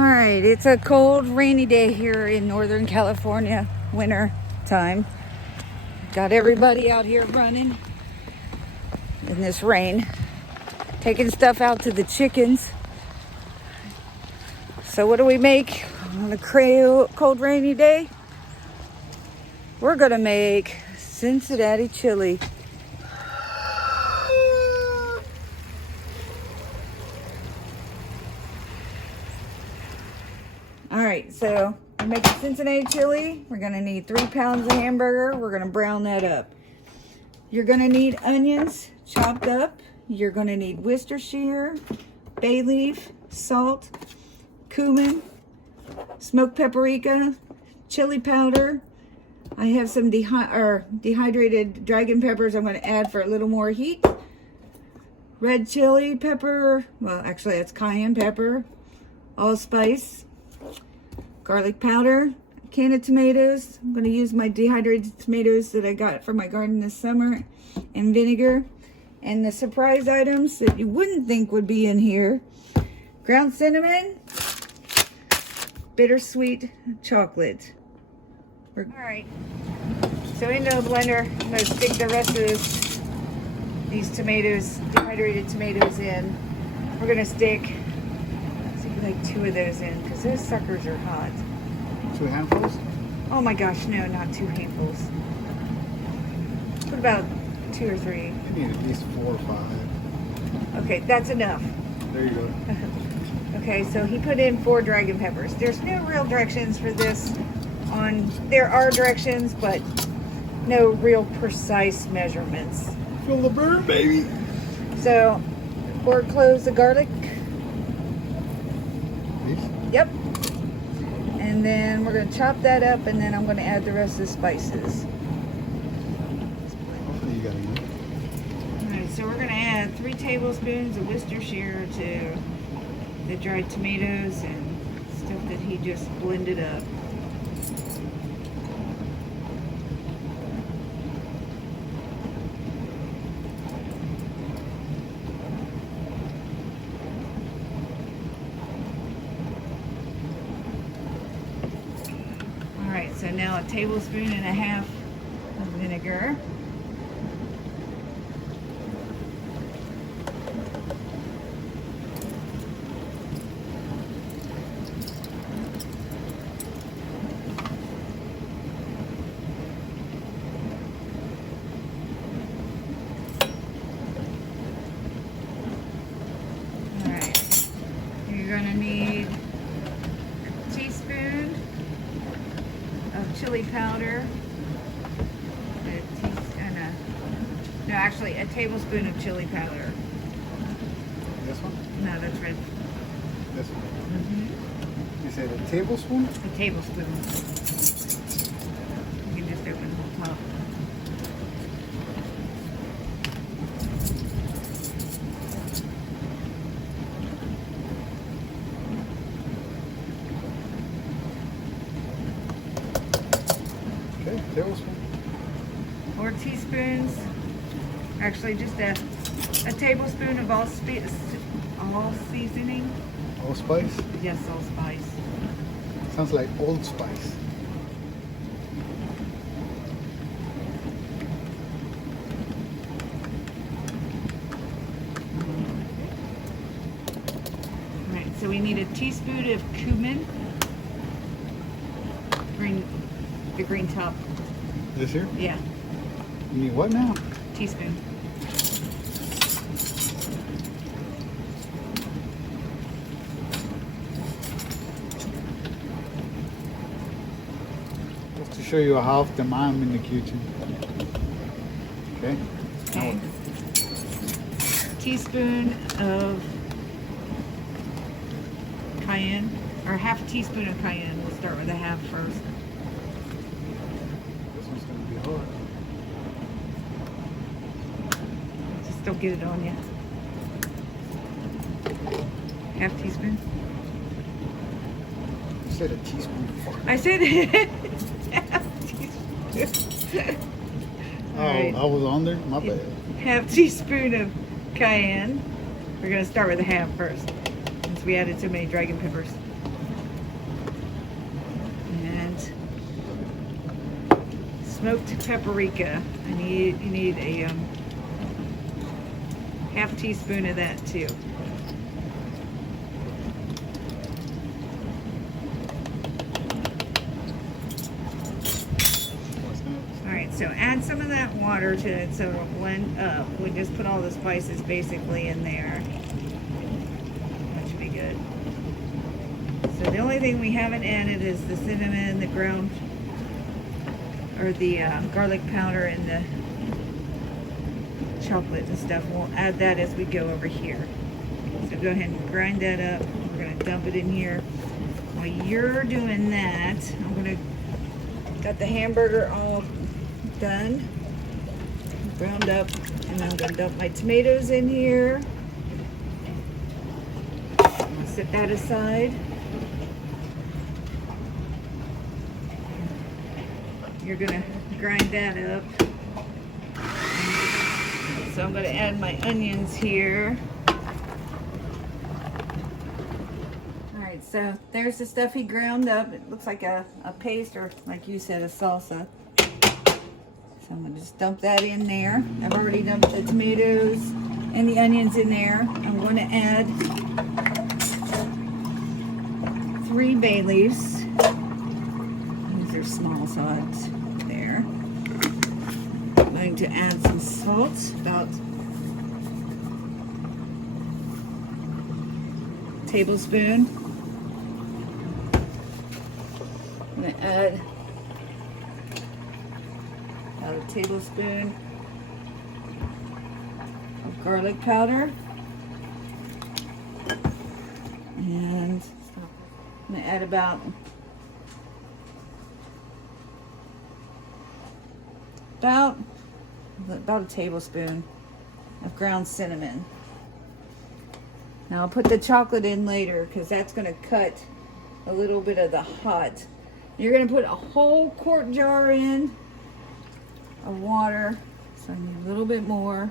All right, it's a cold, rainy day here in Northern California, winter time. Got everybody out here running in this rain, taking stuff out to the chickens. So what do we make on a cold, rainy day? We're gonna make Cincinnati chili. All right, so we're making Cincinnati chili. We're gonna need 3 pounds of hamburger. We're gonna brown that up. You're gonna need onions chopped up. You're gonna need Worcestershire, bay leaf, salt, cumin, smoked paprika, chili powder. I have some dehydrated dragon peppers I'm gonna add for a little more heat. Red chili pepper, well actually that's cayenne pepper, allspice, garlic powder, a can of tomatoes. I'm going to use my dehydrated tomatoes that I got from my garden this summer, and vinegar. And the surprise items that you wouldn't think would be in here: ground cinnamon, bittersweet chocolate. All right, so into the blender, I'm going to stick the rest of these tomatoes, dehydrated tomatoes in. We're going to stick like 2 of those in because those suckers are hot. 2 handfuls? Oh my gosh, no, not 2 handfuls. What about 2 or 3? You need at least 4 or 5. Okay, that's enough. There you go. Okay, so he put in 4 dragon peppers. There's no real directions for this there are directions, but no real precise measurements. Feel the burn, baby. So 4 cloves of garlic. Yep. And then we're going to chop that up, and then I'm going to add the rest of the spices. Hopefully you got enough. Alright, so we're going to add 3 tablespoons of Worcestershire to the dried tomatoes and stuff that he just blended up. Alright, so now a tablespoon and a half of vinegar. Alright, you're going to need a teaspoon of chili powder, a tablespoon of chili powder. This one? No, that's red. This one? Mm-hmm. You said a tablespoon? A tablespoon. You can just open the whole top. Okay, tablespoon. 4 teaspoons. Actually, just a tablespoon of all seasoning. Allspice? Yes, allspice. Sounds like Old Spice. Alright, so we need a teaspoon of cumin. The green top. This here? Yeah, You need what now? teaspoon. Just to show you how often I'm in the kitchen. Okay? Okay. Teaspoon of cayenne, or half a teaspoon of cayenne. We'll start with a half first. This one's going to be hard. Just don't get it on you. Half teaspoon. You said a teaspoon. I said half teaspoon. Oh, Alright. I was on there? My bad. Half teaspoon of cayenne. We're going to start with a half first, since we added so many dragon peppers. smoked paprika. You need a half teaspoon of that too. All right, so add some of that water to it so it'll blend up. We just put all the spices basically in there. That should be good. So the only thing we haven't added is the cinnamon, the ground, or the garlic powder and the chocolate and stuff. We'll add that as we go over here. So go ahead and grind that up. We're gonna dump it in here. While you're doing that, got the hamburger all done, ground up, and I'm gonna dump my tomatoes in here. I'll set that aside. You're gonna grind that up. So I'm gonna add my onions here. All right, so there's the stuff he ground up. It looks like a paste, or like you said, a salsa. So I'm gonna just dump that in there. I've already dumped the tomatoes and the onions in there. I'm gonna add 3 bay leaves. These are small sods there. I'm going to add some salt, about a tablespoon. I'm going to add about a tablespoon of garlic powder. And I'm going to add about a tablespoon of ground cinnamon. Now I'll put the chocolate in later because that's going to cut a little bit of the hot. You're going to put a whole quart jar in of water, so I need a little bit more.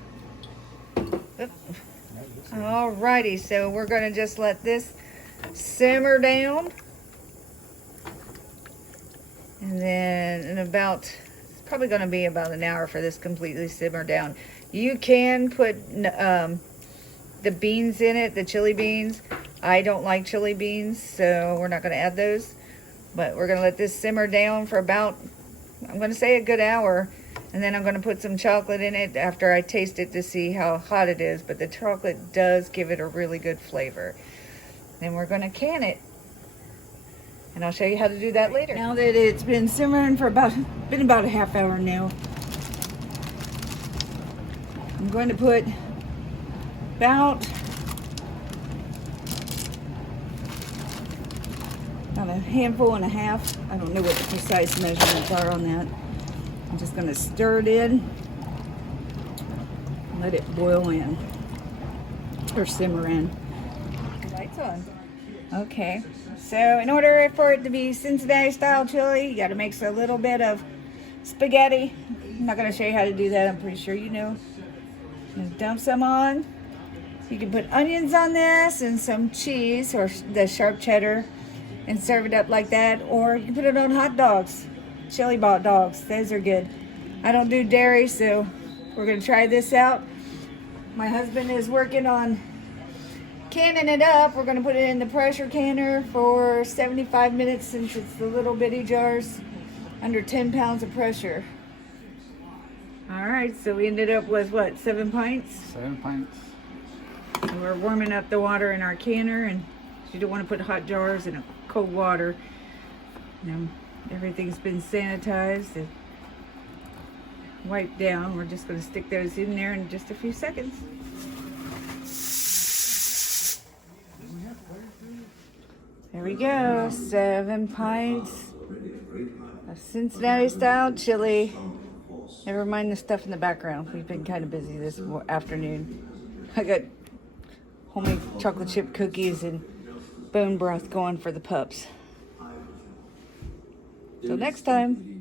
Alrighty, so we're going to just let this simmer down, and then in about, it's probably going to be about an hour for this completely simmer down. You can put the beans in it, the chili beans. I don't like chili beans, so we're not going to add those, but we're going to let this simmer down for about, I'm going to say a good hour, and then I'm going to put some chocolate in it after I taste it to see how hot it is, but the chocolate does give it a really good flavor. Then we're going to can it, and I'll show you how to do that later. Now that it's been simmering for about a half hour now, I'm going to put about a handful and a half. I don't know what the precise measurements are on that. I'm just going to stir it in and let it boil in, or simmer in. Lights on. Okay, so in order for it to be Cincinnati style chili, you got to mix a little bit of spaghetti. I'm not going to show you how to do that. I'm pretty sure you know. I'm going to dump some on. You can put onions on this and some cheese or the sharp cheddar and serve it up like that, or you can put it on hot dogs. Chili bot dogs, those are good. I don't do dairy, so we're gonna try this out. My husband is working on canning it up. We're gonna put it in the pressure canner for 75 minutes since it's the little bitty jars, under 10 pounds of pressure. All right, so we ended up with what, 7 pints? 7 pints. And we're warming up the water in our canner, and you don't want to put hot jars in a cold water. Everything's been sanitized and wiped down. We're just going to stick those in there in just a few seconds. There we go, 7 pints of Cincinnati style chili. Never mind the stuff in the background. We've been kind of busy this afternoon. I got homemade chocolate chip cookies and bone broth going for the pups. Till next time.